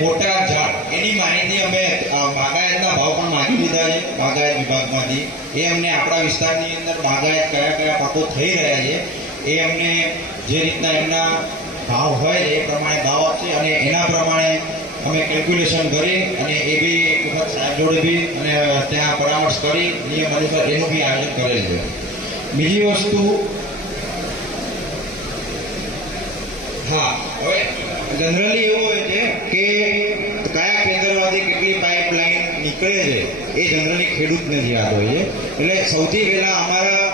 મોટા ઝાડ એની માહિતી અમે બાગાયતના ભાવ પણ માંગી લીધા છે બાગાયત વિભાગમાંથી. એ અમને આપણા વિસ્તારની અંદર બાગાયત કયા કયા પાકો થઈ રહ્યા છે એ અમને જે રીતના એમના ભાવ હોય એ પ્રમાણે ભાવ આપશે અને એના પ્રમાણે અમે કેલ્ક્યુલેશન કરી અને એ બી એક વખત સાહેબ જોડે બી અને ત્યાં પરામર્શ કરી નિયમ અનુસાર એનું બી આયોજન કરેલ છે. બીજી વસ્તુ, હા, હવે જનરલી એવું હોય છે કે કયા કેન્દ્રમાંથી કેટલી પાઇપલાઇન નીકળે છે એ જનરલી ખેડૂતને જ યાદ હોય છે. એટલે સૌથી પહેલા અમારા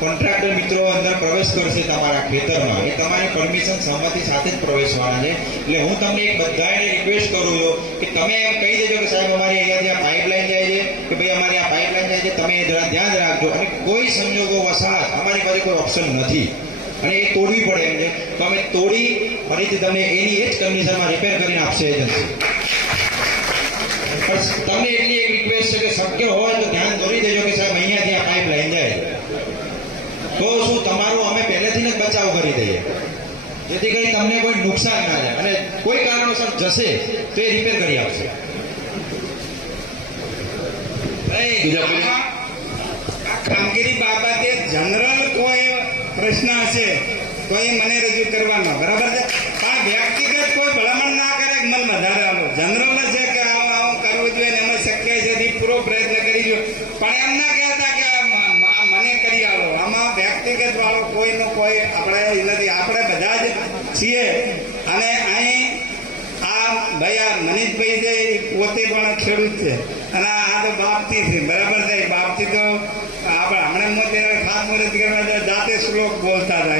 કોન્ટ્રાક્ટર મિત્રો અંદર પ્રવેશ કરશે તમારા ખેતરમાં, એ તમારી પરમિશન સંમતિ સાથે જ પ્રવેશવાના છે. એટલે હું તમને એક બધાને રિક્વેસ્ટ કરું છું કે તમે એમ કહી દેજો કે સાહેબ અમારી અહીંયાથી આ પાઇપલાઇન જાય છે કે ભાઈ અમારી આ પાઇપલાઇન જાય છે, તમે જરા ધ્યાન રાખજો. અને કોઈ સંજોગો વસાત અમારી પાસે કોઈ ઓપ્શન નથી અને એ તોડવી પડે એમ છે તો અમે તોડી ફરીથી તમને એની એ જ કન્ડિશનમાં રિપેર કરીને આપશે એજન્સી. પણ તમને એટલી એક રિક્વેસ્ટ છે કે શક્ય હોય તો ધ્યાન દોરી દેજો કે સાહેબ અહીંયાથી આ પાઇપલાઇન જાય તો શું તમારું અમે પહેલેથી જ બચાવ કરી દઈએ જેથી કરી તમને કોઈ નુકસાન ના જાય અને કોઈ કારણોસર જશે તો એ રિપેર કરી આપશે. કામગીરી બાબતે જનરલ કોઈ પ્રશ્ન હશે તો એ મને રજૂ કરવાનો, બરાબર છે. પણ વ્યક્તિગત કોઈ ભલામણ ના કરે કે મને વધારે આવો. જનરલ છે કે આવું કરવું જોઈએ ને એમાં શક્ય છે પૂરો પ્રયત્ન કરીજો, પણ એમ ના કહેતા કે મને કરી આવો. આમાં વ્યક્તિગત વાળો કોઈનો કોઈ આપણે નથી. આપણે બધા જ છીએ. અને અહીં આ ભાઈ આ મનીષભાઈ છે એ પોતે પણ ખેડૂત છે અને આ તો બાપથી છે, બરાબર છે. બાપથી તો આપણે હમણાં ખાતમુહૂર્ત કરવા જાતે શ્લોક બોલતા હતા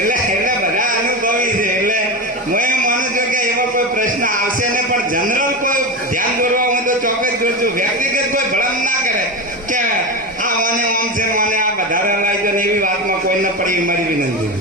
એટલે બધા અનુભવી છે. એટલે હું એમ માનું છું કે એવો કોઈ પ્રશ્ન આવશે ને, પણ જનરલ કોઈ ધ્યાન દોરવા હું તો ચોક્કસ દોરું છું. વ્યક્તિગત કોઈ ભળમ ના કરે કે આ મને આમ છે મને આ વધારે લાગ્યો ને એવી વાતમાં કોઈ ન પડી, મારી વિનંતી.